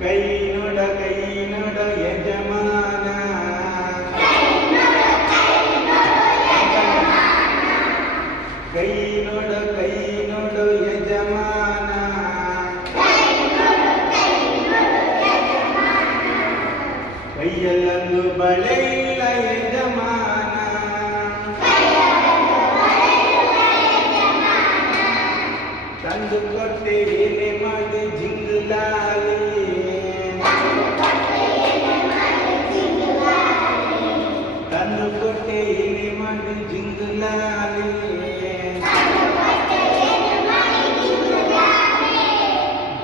ಕೈ ನೋಡ ಯಜಮಾನ ಕೈ ನೋಡು ಯಜಮಾನ ಕೈಯಲ್ಲೊಂದು ಬಳೆ ಇಲ್ಲ ಯಜಮಾನ ತಂದು ಕೊಟ್ಟೆ ಏನೇ ಮಾಡಿ ಜಿಂಗಲಾಲಿ ತಂದು ಕೊಟ್ಟೆ ಏನೇ ಮಾಡಿ ಜಿಂಗಲಾಲಿ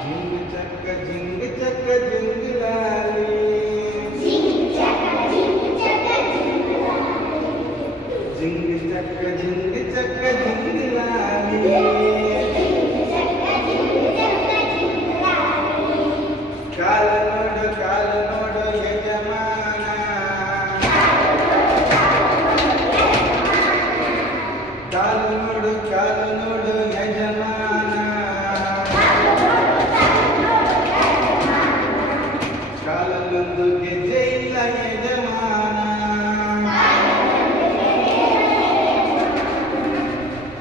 ಜಿಂಗ್ ಚಕ್ಕ ಜಿಂಗಲಾಲಿ ಜಿಂಗ್ ಚಕ್ಕ ಜಿಂಗಲಾಲಿ ಕಾಲು ನೋಡು ಯಜಮಾನ ಕಾಲು ನೋಡು ಯಜಮಾನ ಕಾಲಲ್ಲೊಂದು ಗೆಜ್ಜೆ ಇಲ್ಲ ಯಜಮಾನ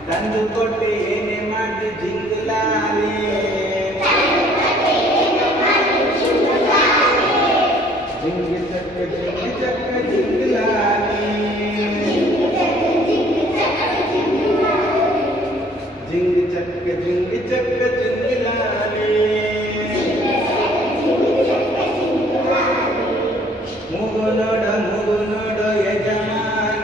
ತಂದು ಕೊಟ್ಟೆ ಏನೇ ಮಾಡಿ ಜಿಂಗಲಾಲಿ ಜಿಂಗ್ ಚಕ್ಕ ಜಿಂಗಲಾಲಿ ಜಿಂಗ್ ಚಕ್ಕ ಜಿಂಗಲಾಲಿ ಮೂಗು ನೋಡು ಯಜಮಾನ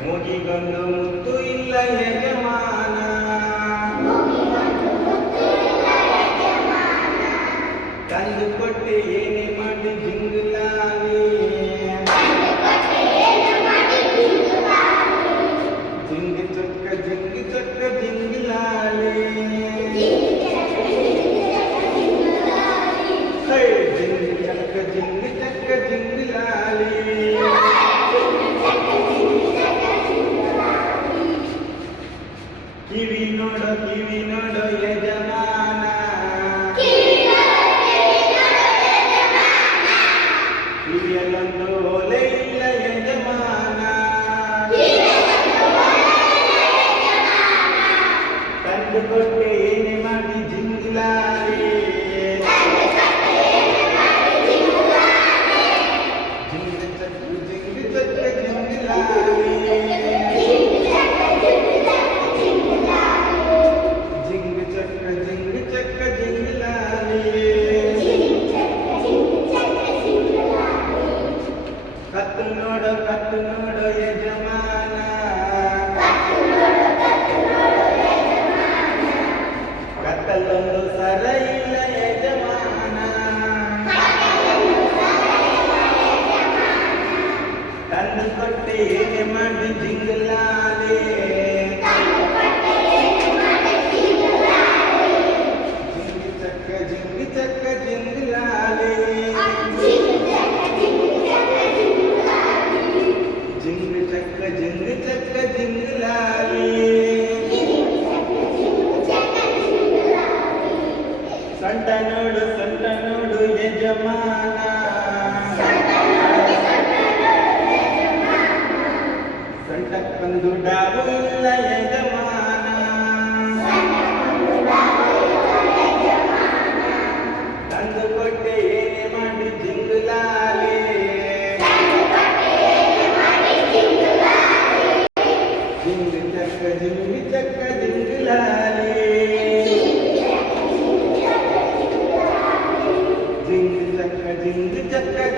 ಮೂಗಿಗೊಂದು ಮುತ್ತು ಇಲ್ಲ ಯಜಮಾನ ತಂದು ಕೊಟ್ಟೆ ಏನೇ ಮಾಡಿ ಜಿಂಗಲಾಲಿ ಜಿಂಗ್ ಚಕ್ಕ ಜಿಂಗಲಾಲಿ ಜಿಂಗ್ ಚಕ್ಕ ಜಿಂಗಲಾಲಿ ಕಿವಿ ನೋಡು ಯಜಮಾನ ಕಿವಿಯಲ್ಲೊಂದು ಓಲೆ ಇಲ್ಲ ಯಜಮಾನ ತಂದು ಕೊಟ್ಟೆ ಏನೇ ಮಾಡಿ ಜಿಂಗಲಾಲಿ ಜಿಂಗ್ ಚಕ್ಕ ಜಿಂಗಲಾಲಿ ಜಿಂಗ್ ಚಕ್ಕ ಜಿಂಗಲಾಲಿ ಕತ್ತು ನೋಡು ಯಜಮಾನ ಕತ್ತಲ್ಲೊಂದು ಸರ ಇಲ್ಲ ಯಜಮಾನ ತಂದು ಕೊಟ್ಟೆ ಏನೇ ಮಾಡಿ ಜಿಂಗಲಾಲಿ ಜಿಂಗ್ ಚಕ್ಕ ಜಿಂಗಲಾಲಿ ಜಿಂಗ್ ಚಕ್ಕ ಜಿಂಗಲಾಲಿ ಸೊಂಟ ನೋಡು ಯಜಮಾನ ಸೊಂಟಕ್ಕೊಂದು ಡಾಬು ಇಲ್ಲ ಯಜಮಾನ ತಂದು ಕೊಟ್ಟೆ ಏನೇ ಮಾಡಿ ಜಿಂಗಲಾಲಿ ಜಿಂಗ್ ಚಕ್ಕ ಜಿಂಗಲಾಲಿ ಜಿಂಗ್ ಚಕ್ಕ